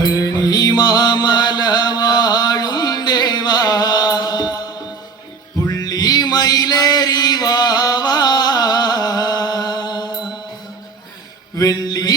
പഴനിമാമലവാഴും ദേവ. പുള്ളി മൈലേറിവാവ വെള്ളി